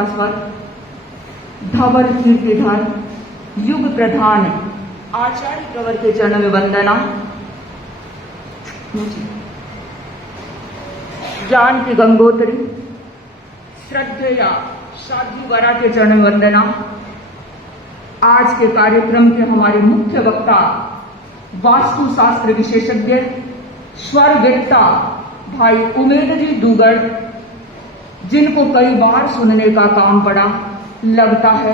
शाश्वत धवल कीर्तिधर युग प्रधान आचार्य प्रवर के चरण में वंदना। ज्ञान की गंगोत्री श्रद्धेया साध्वी वरा के चरण में वंदना। आज के कार्यक्रम के हमारे मुख्य वक्ता वास्तु शास्त्र विशेषज्ञ स्वर वेत्ता भाई उमेद जी दुगड़, जिनको कई बार सुनने का काम पड़ा, लगता है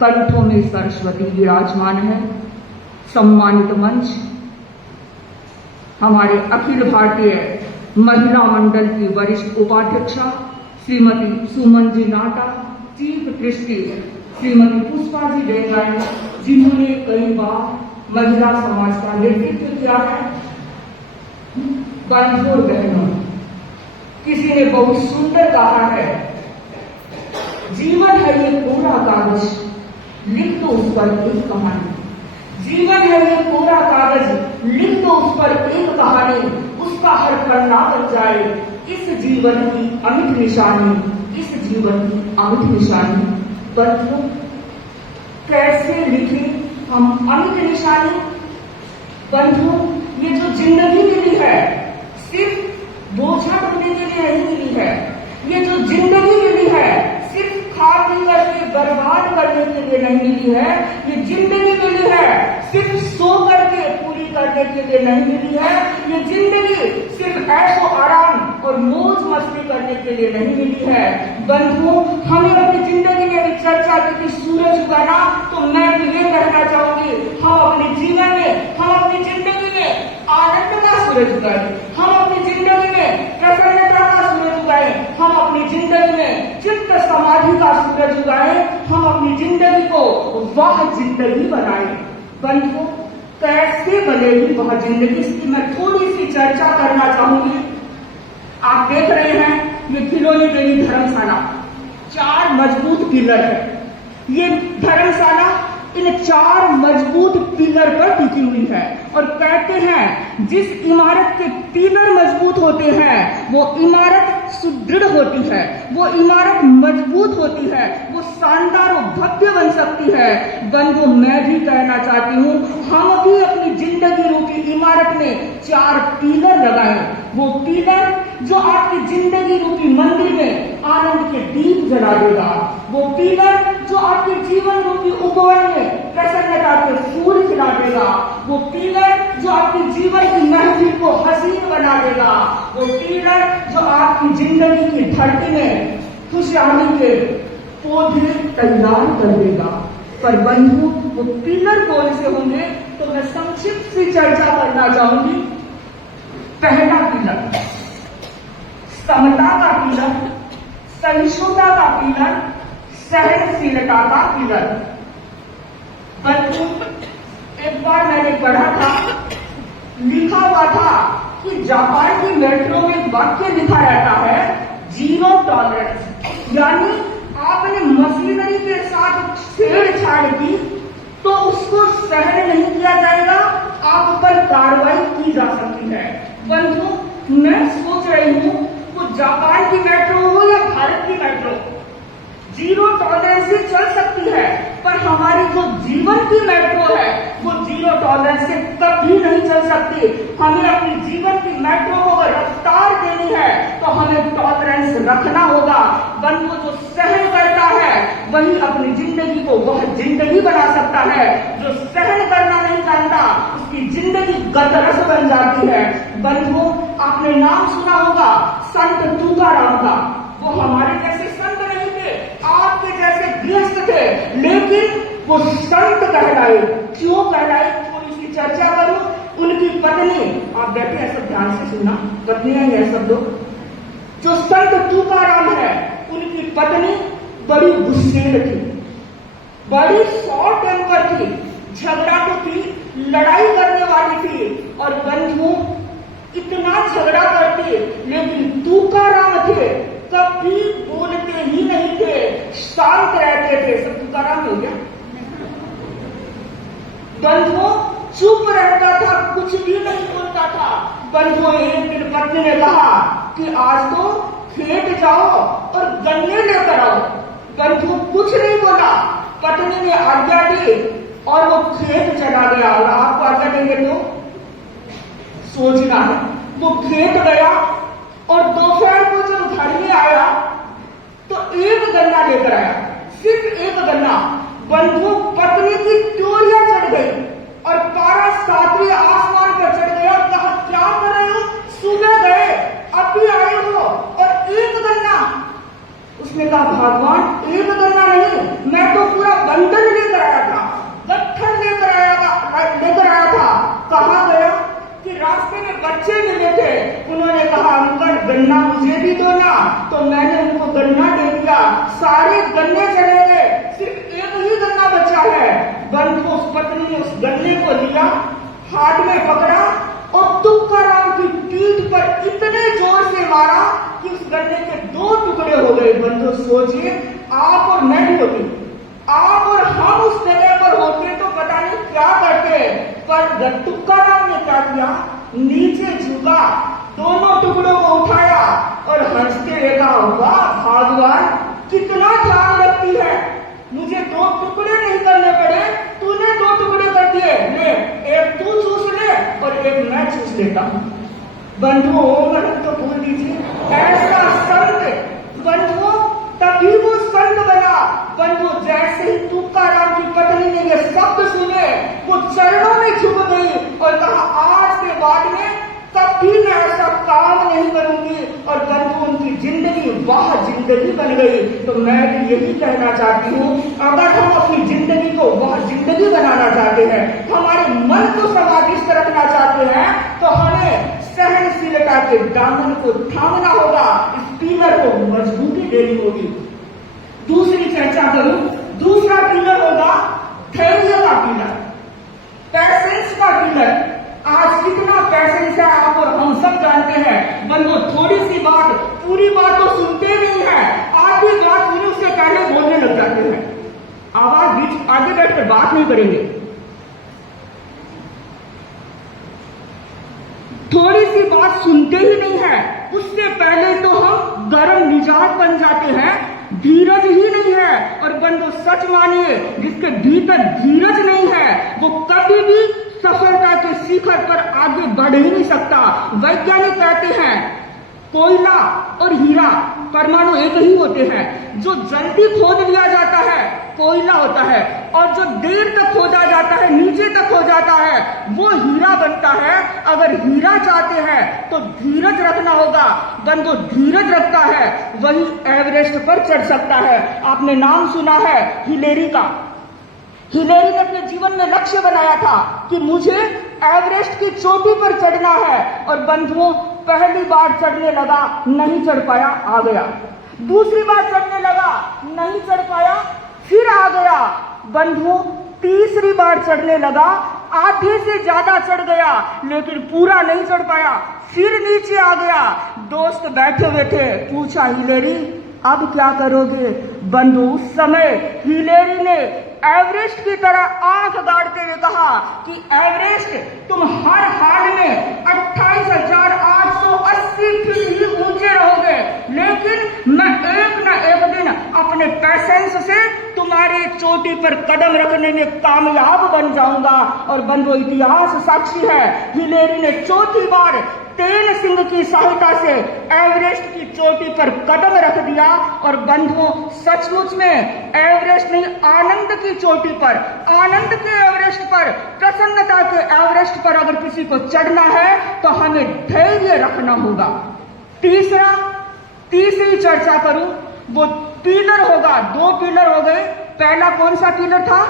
कंठों में सरस्वती विराजमान है। सम्मानित मंच हमारे अखिल भारतीय महिला मंडल की वरिष्ठ उपाध्यक्षा श्रीमती सुमन जी नाटा, चीफ ट्रस्टी श्रीमती पुष्पा जी डेंगाई, जिन्होंने कई बार महिला समाज का नेतृत्व किया है। बंधुओं बहनों, किसी ने बहुत सुंदर कहा है, जीवन है ये पूरा कागज, लिख दो उस पर एक कहानी। जीवन है ये पूरा कागज, लिख दो उस पर एक कहानी, उसका हर पन्ना बन जाए इस जीवन की अमिट निशानी, इस जीवन की अमिट निशानी। बंधुओं, कैसे लिखे हम अमिट निशानी? बंधुओं, ये जो जिंदगी मिली है सिर्फ बोझा ढोने के लिए नहीं मिली है। ये जो जिंदगी मिली है सिर्फ खा पी करके बर्बाद करने के लिए नहीं मिली है। ये जिंदगी मिली है सिर्फ सो करके पूरी करने के लिए नहीं मिली है। ये जिंदगी सिर्फ ऐशो आराम और मौज मस्ती करने के लिए नहीं मिली है। बंधुओं, हमें अपनी जिंदगी में भी चर्चा की कि सूरज उगाना, तो मैं भी ये कहना चाहूंगी, हम अपने जीवन में, हम अपनी जिंदगी में आनंद का सूरज उगाए, हम अपनी जिंदगी में प्रसन्नता का सूरज उगाए, हम अपनी जिंदगी में चित्त समाधि का सूरज उगाए, हम अपनी जिंदगी को वह जिंदगी बनाए। बंधुओं, कैसे बनेगी वह जिंदगी, इसकी मैं थोड़ी सी चर्चा करना चाहूंगी। आप देख रहे हैं ये खिलौनी देवी धर्मशाला 4 मजबूत पिलर है। ये धर्मशाला इन 4 मजबूत पिलर पर टिकी हुई है और कहते हैं जिस इमारत के पिलर मजबूत होते हैं वो इमारत सुदृढ़ होती है, वो इमारत मजबूत होती है, वो शानदार और भव्य बन सकती है। बंधुओं, मैं भी कहना चाहती हूँ, हम भी अपनी जिंदगी रूपी इमारत में 4 पिलर लगाएं। वो पिलर जो आपकी जिंदगी रूपी मंदिर में आनंद के दीप जला देगा, वो पिलर जो आपके जीवन रूपी उपवन में प्रसन्नता के फूल खिला देगा, वो पिलर जो आपकी जीवन की महफिल को हसीन बना देगा, वो पिलर जो आपकी जिंदगी की धरती में खुशहाली के पौधे तैयार कर देगा। पर बंधु, वो पिलर कौन से होंगे, तो मैं संक्षिप्त सी चर्चा करना चाहूंगी। पहला पिलर समता का पिलर, सहिष्णुता का पिलर, सहनशीलता का पिलर। बंधु, एक बार मैंने पढ़ा था, लिखा हुआ था कि जापान की मेट्रो में एक वाक्य लिखा रहता है, 0 टॉलरेंस। यानी आपने मशीनरी के साथ छेड़छाड़ की तो उसको सहन नहीं किया जाएगा, आप पर कार्रवाई की जा सकती है। बंधु, मैं सोच रही हूँ वो जापान की मेट्रो हो या भारत की मेट्रो, 0 टॉलरेंस से चल सकती है, पर हमारी जो जीवन की मेट्रो है वो 0 टॉलरेंस से कभी नहीं चल सकती। हमें अपनी जीवन की मेट्रो को अगर रफ्तार देनी है तो हमें टॉलरेंस रखना होगा। बंधु, जो सहन करता है वही अपनी जिंदगी को वह जिंदगी बना सकता है। जो सहन करना नहीं जानता उसकी जिंदगी गतरस बन जाती है। बंधु, आपने नाम सुना होगा संत तुकाराम का। वो हमारे जैसे संत नहीं थे, आपके जैसे गृहस्थ थे, लेकिन वो संत कहलाए। क्यों कहलाए, थोड़ी सी चर्चा करूं। उनकी पत्नी, आप बैठे हैं सब ध्यान से सुनना, पत्नियां ही है सब लोग। जो संत तुकाराम है उनकी पत्नी बड़ी गुस्सेल थी, बड़ी शॉर्ट टेम्पर थी, झगड़ा तो थी, लड़ाई करने वाली थी। और बंधु, इतना झगड़ा करती, लेकिन तुकाराम थे कभी बोलते ही नहीं थे, शांत रहते थे। सब तुकाराम हो गया। बंधु, चुप रहता था, कुछ भी नहीं बोलता था। बंधु, एक दिन पत्नी ने कहा कि आज तो खेत जाओ और गन्ने लेकर आओ। बंधु कुछ नहीं बोला। पत्नी ने आज्ञा दी और वो खेत चला गया। और आपको आज्ञा देंगे तो सोचना है। वो खेत गया और दोपहर को जब घर में आया तो एक गन्ना लेकर आया, सिर्फ एक गन्ना। बंधु पत्नी की टोरियां चढ़ गई और पारा 7वें आसमान पर चढ़ गया। कहा क्या कर रहे हो, सुबह गए अभी आए हो और एक गन्ना। उसने कहा भगवान एक गन्ना नहीं, मैं तो पूरा बंडल लेकर आया था, गट्ठर लेकर आया था। कहा गया कि रास्ते में बच्चे मिले थे, उन्होंने कहा अंकल गन्ना मुझे भी दो ना, तो मैंने उनको गन्ना दे दिया। सारे गन्ने चले गए, सिर्फ एक ही गन्ना बचा है। बंधु उस पत्नी ने उस गन्ने को लिया, हाथ में पकड़ा और तुकाराम की पीठ पर इतने जोर से मारा कि उस गन्ने के 2 टुकड़े हो गए। बंधु सोचिए, आप और मैं भी होती, आप और हम उस जगह पर होते तो पता नहीं क्या करते। पर तुकाराम ने क्या किया, नीचे झुका, दोनों टुकड़ों को उठाया और हंसते हुए कहा वाह भगवान कितना ध्यान रखती है, मुझे 2 टुकड़े नहीं करने पड़े, तूने 2 टुकड़े कर दिए, ले एक तू चूस ले और एक मैं चूस लेता हूं। बंधुओं तो बोल दीजिए ऐसा संत, बंधुओं तभी वो संत बना। बंधु जैसे ही तुकाराम की पत्नी ने ये शब्द सुने, वो चरणों में झुक गई और कहा आज के बाद में कभी मैं ऐसा काम नहीं करूंगी। और बंधु उनकी जिंदगी वाह जिंदगी बन गई। तो मैं भी यही कहना चाहती हूँ, अगर हम अपनी जिंदगी को वाह जिंदगी बनाना चाहते हैं, हमारे मन को समाधिस्थ रखना चाहते हैं, तो हमें सहनशीलता के दामन को थामना होगा, इस पिलर को मजबूती देनी होगी। दूसरी चर्चा करूं, दूसरा पिलर होगा धैर्य का पिलर, पैसेंस का पिलर। आज कितना पैसेंस है आप और हम सब जानते हैं। बंधु थोड़ी सी बात, पूरी बात तो सुनते नहीं है, आधी बात सुनी उससे पहले बोलने लग जाते हैं। आवाज बीच आगे बैठकर बात नहीं करेंगे। थोड़ी सी बात सुनते ही नहीं है, उससे पहले तो हम गर्म मिजाज बन जाते हैं, धीरज ही नहीं है। और बंधु सच मानिए, जिसके भीतर धीरज नहीं है वो कभी भी सफलता के शिखर पर आगे बढ़ ही नहीं सकता। वैज्ञानिक कहते हैं कोयला और हीरा परमाणु एक ही होते हैं। जो जल्दी खोद लिया जाता है कोयला होता है, और जो देर तक खोदा जाता है, नीचे तक खो जाता है, वो हीरा बनता है। अगर हीरा चाहते हैं तो धीरज रखना होगा। बंधु धीरज रखता है वही एवरेस्ट पर चढ़ सकता है। आपने नाम सुना है हिलेरी का। हिलेरी ने अपने जीवन में लक्ष्य बनाया था कि मुझे एवरेस्ट की चोटी पर चढ़ना है। और बंधुओं पहली बार चढ़ने लगा, नहीं चढ़ पाया, आ गया। दूसरी बार चढ़ने लगा, नहीं चढ़ पाया, फिर आ गया। बंधुओं तीसरी बार चढ़ने लगा, आधे से ज्यादा चढ़ गया, लेकिन पूरा नहीं चढ़ पाया, फिर नीचे आ गया। दोस्त बैठे हुए थे, पूछा हिलेरी अब क्या करोगे? बंधु उस समय हिलेरी ने एवरेस्ट की तरह आंख गाड़ते हुए कहा कि एवरेस्ट तुम हर हाल में 28,880 फीट ही ऊंचे रहोगे, लेकिन मैं एक न एक दिन अपने पैसेंस से तुम्हारे चोटी पर कदम रखने में कामयाब बन जाऊंगा। और बंधु इतिहास साक्षी है, हिलेरी ने चौथी बार तेल सिंह की सहायता से एवरेस्ट की चोटी पर कदम रख दिया। और बंधुओं सचमुच में एवरेस्ट नहीं, आनंद की चोटी पर, आनंद के एवरेस्ट पर, प्रसन्नता के एवरेस्ट पर अगर किसी को चढ़ना है तो हमें धैर्य रखना होगा। तीसरी चर्चा करूं, वो पिलर होगा। 2 पिलर हो गए। पहला कौन सा पिलर था?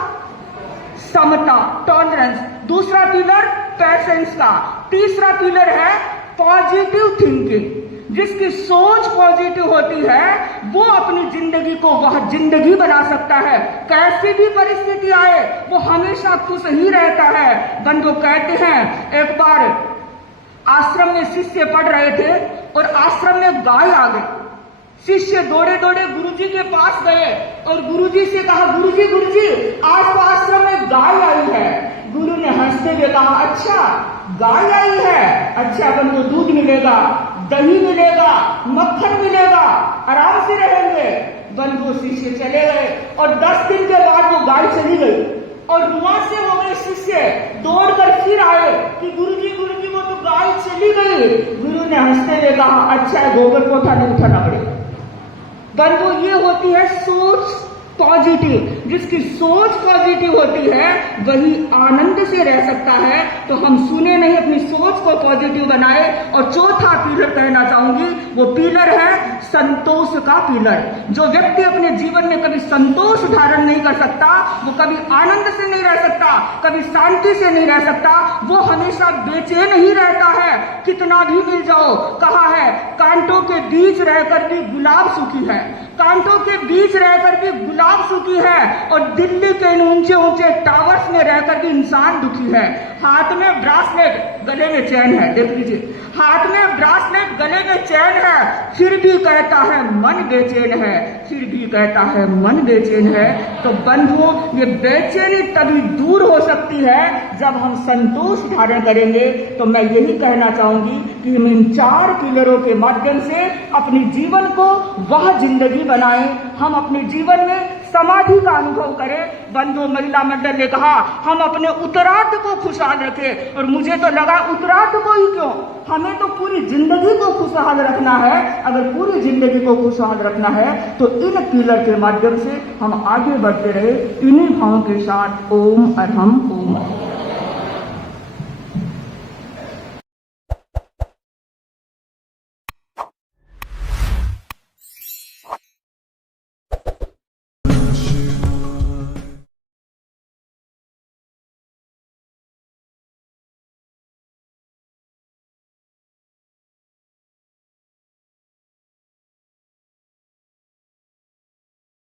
समता, टॉलरेंस। दूसरा पिलर पैसेंस का। तीसरा पिलर है पॉजिटिव थिंकिंग। जिसकी सोच पॉजिटिव होती है वो अपनी जिंदगी को वह जिंदगी बना सकता है। कैसी भी परिस्थिति आए वो हमेशा खुश ही रहता है। बंधु कहते हैं एक बार आश्रम में शिष्य पढ़ रहे थे और आश्रम में गाय आ गई। शिष्य दौड़े दौड़े गुरुजी के पास गए और गुरुजी से कहा गुरुजी आज तो आश्रम में गाय आई है। गुरु ने हंसते हुए कहा अच्छा गाय आई है, अच्छा अपन को दूध मिलेगा, दही मिलेगा, मक्खन मिलेगा, आराम से रहेंगे। बंधु शिष्य चले गए और 10 दिन के बाद वो गाय चली गई और वहां से वो गए शिष्य दौड़कर फिर आए कि गुरुजी वो तो गाय चली गई। गुरु ने हंसते हुए कहा, अच्छा है, गोबर कोठा नहीं उठाना पड़ेगा। बंधु, ये होती है सोच पॉजिटिव। जिसकी सोच पॉजिटिव होती है वही आनंद से रह सकता है। तो हम सुने नहीं, अपनी सोच को पॉजिटिव बनाए। और चौथा पिलर कहना चाहूंगी, वो पिलर है संतोष का पिलर। जो व्यक्ति अपने जीवन में कभी संतोष धारण नहीं कर सकता, वो कभी आनंद से नहीं रह सकता, कभी शांति से नहीं रह सकता, वो हमेशा बेचैन ही रहता है। कितना भी मिल जाओ, कहा है कांटों के बीच रहकर भी गुलाब सूखी है, कांटों के बीच रहकर भी गुलाब सूखी है, और दिल्ली के इन ऊंचे ऊंचे टावर्स में रहकर भी इंसान दुखी है। हाथ में ब्रासलेट, गले में चैन है, देख लीजिए, हाथ में ब्रासलेट, गले में चैन है, फिर भी कहता है मन बेचैन है, फिर भी कहता है मन बेचैन है। तो बंधुओं, ये बेचैनी तभी दूर हो सकती है जब हम संतोष धारण करेंगे। तो मैं यही कहना चाहूंगी कि हम इन 4 पिलरों के माध्यम से अपने जीवन को वह जिंदगी बनाएं, हम अपने जीवन में समाधि का अनुभव करें। बंधु, महिला मंडल ने कहा हम अपने उत्तरार्ध को खुशहाल रखें, और मुझे तो लगा उत्तरार्ध को ही क्यों, हमें तो पूरी जिंदगी को खुशहाल रखना है। अगर पूरी जिंदगी को खुशहाल रखना है तो इन पिलर के माध्यम से हम आगे बढ़ते रहे। इन्हीं भावों के साथ ओम अरहम ओम।